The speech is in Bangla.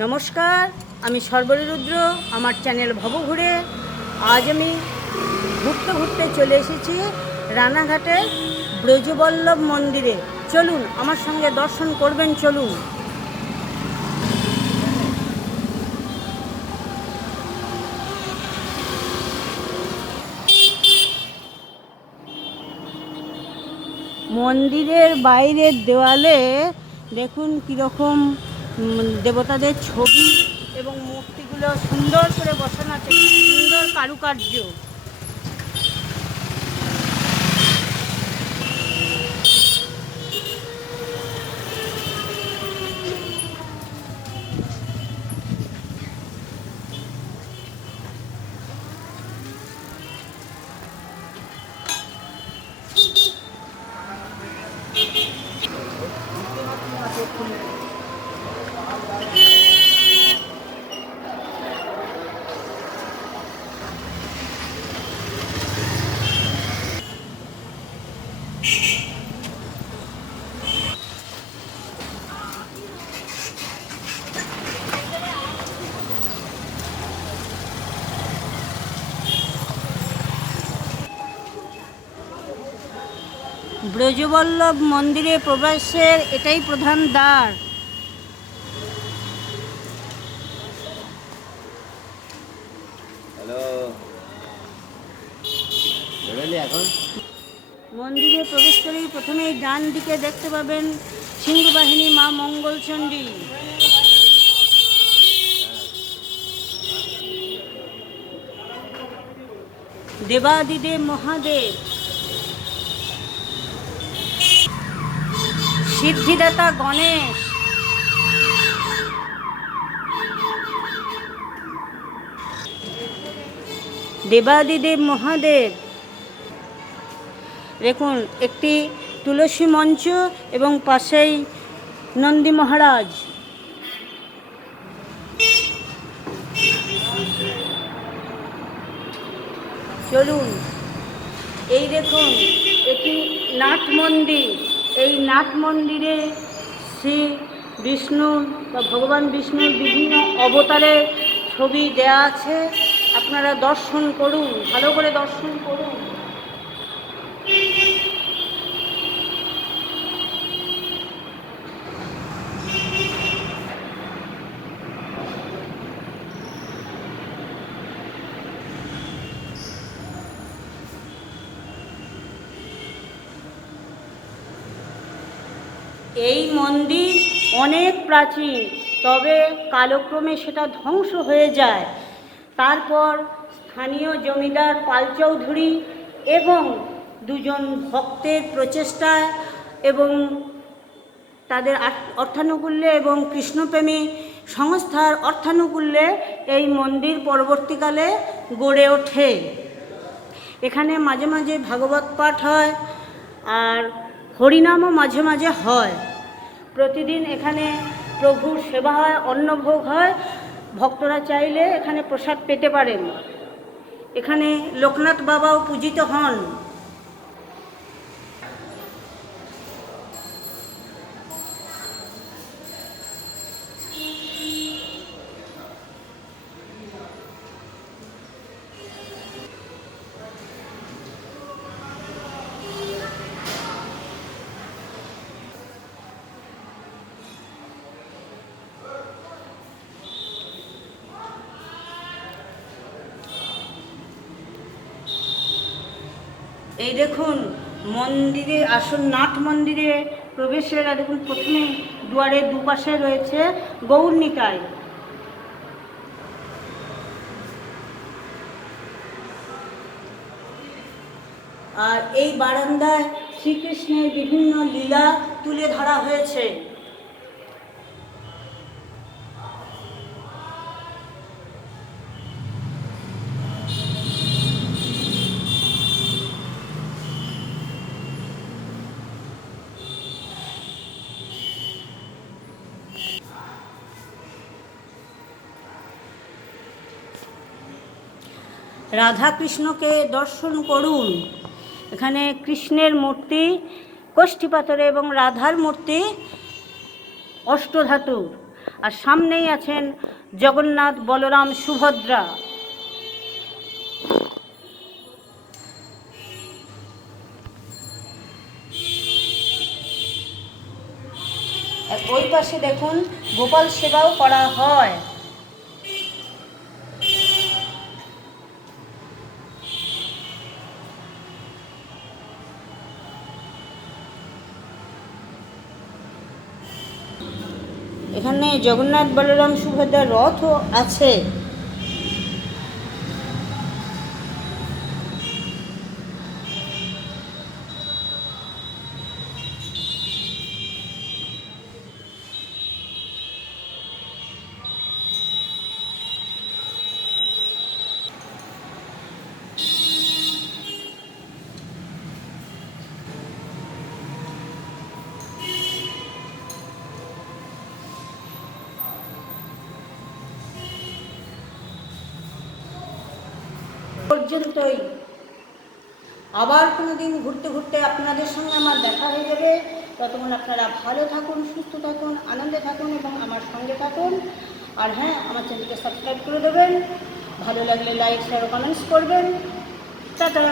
নমস্কার, আমি সর্বরী রুদ্র, আমার চ্যানেল ভবঘুরে। আজ আমি ঘুরতে ঘুরতে চলে এসেছি রানাঘাটের ব্রজবল্লভ মন্দিরে। চলুন আমার সঙ্গে দর্শন করবেন, চলুন। মন্দিরের বাইরের দেওয়ালে দেখুন কীরকম দেবতাদের ছবি এবং মূর্তিগুলো সুন্দর করে বসানো আছে, সুন্দর কারুকার্য। ব্রজবল্লভ মন্দিরে প্রবেশের এটাই প্রধান দ্বার। মন্দিরে প্রবেশ করেই প্রথমেই ডান দিকে দেখতে পাবেন সিংহবাহিনী মা মঙ্গলচণ্ডী। দেবাদিদেব মহাদেব, সিদ্ধিদাতা গণেশ, দেবাদিদেব মহাদেব। দেখুন একটি তুলসী মঞ্চ এবং পাশেই নন্দী মহারাজ। চলুন, এই দেখুন এটি নাট মন্দির। এই নাট মন্দিরে শ্রী বিষ্ণু বা ভগবান বিষ্ণুর বিভিন্ন অবতারের ছবি দেয়া আছে। আপনারা দর্শন করুন, ভালো করে দর্শন করুন। এই মন্দির অনেক প্রাচীন, তবে কালক্রমে সেটা ধ্বংস হয়ে যায়। তারপর স্থানীয় জমিদার পাল চৌধুরী এবং দুজন ভক্তের প্রচেষ্টায় এবং তাদের অর্থানুকূল্যে এবং কৃষ্ণপ্রেমী সংস্থার অর্থানুকূল্যে এই মন্দির পরবর্তীকালে গড়ে ওঠে। এখানে মাঝে মাঝে ভাগবত পাঠ হয় আর হরিনামও মাঝে মাঝে হয়। প্রতিদিন এখানে প্রভুর সেবা হয়, অন্নভোগ হয়। ভক্তরা চাইলে এখানে প্রসাদ পেতে পারেন। এখানে লোকনাথ বাবাও পূজিত হন। এই দেখুন মন্দিরে আসল নাট মন্দিরে প্রবেশের দেখুন প্রথমে দুয়ারের দুপাশে রয়েছে গৌরনিতাই। আর এই বারান্দায় শ্রীকৃষ্ণের বিভিন্ন লীলা তুলে ধরা হয়েছে। রাধা কৃষ্ণকে দর্শন করুন। এখানে কৃষ্ণের মূর্তি কষ্টি পাথরে এবং রাধার মূর্তি অষ্টধাতুর। আর সামনেই আছেন জগন্নাথ, বলরাম, সুভদ্রা। ওই পাশে দেখুন গোপাল সেবাও করা হয়। এখানে জগন্নাথ, বলরাম, সুভদ্রার রথও আছে। পর্যন্তই, আবার কোনো দিন ঘুরতে ঘুরতে আপনাদের সঙ্গে আমার দেখা হয়ে যাবে। ততক্ষণ আপনারা ভালো থাকুন, সুস্থ থাকুন, আনন্দে থাকুন এবং আমার সঙ্গে থাকুন। আর হ্যাঁ, আমার চ্যানেলকে সাবস্ক্রাইব করে দেবেন। ভালো লাগলে লাইক, শেয়ার ও কমেন্টস করবেন। টাটা।